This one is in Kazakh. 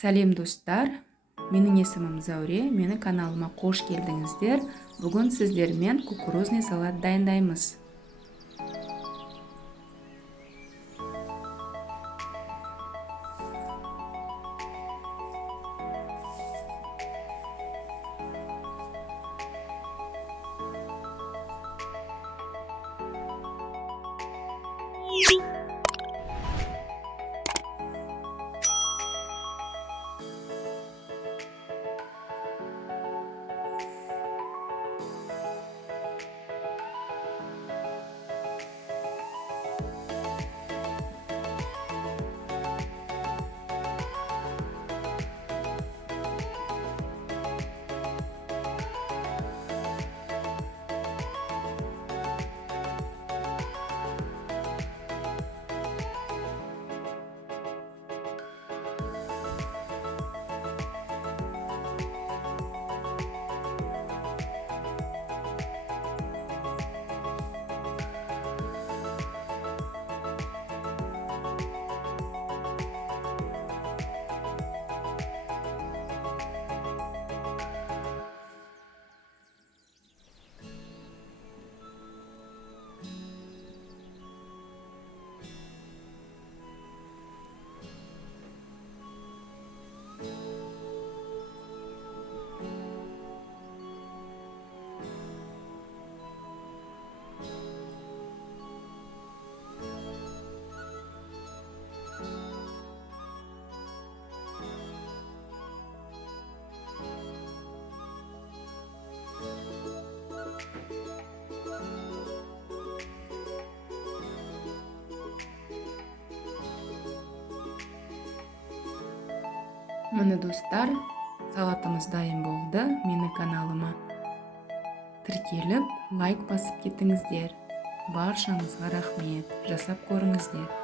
Сәлем достар, менің есімім Зәуре, мені каналыма қош келдіңіздер. Бүгін сіздермен кукурузный салат дайындаймыз. Міне достар, салатымыз дайын болды. Менің каналыма тіркеліп, лайк басып кетіңіздер. Баршаңызға рахмет. Жасап көріңіздер.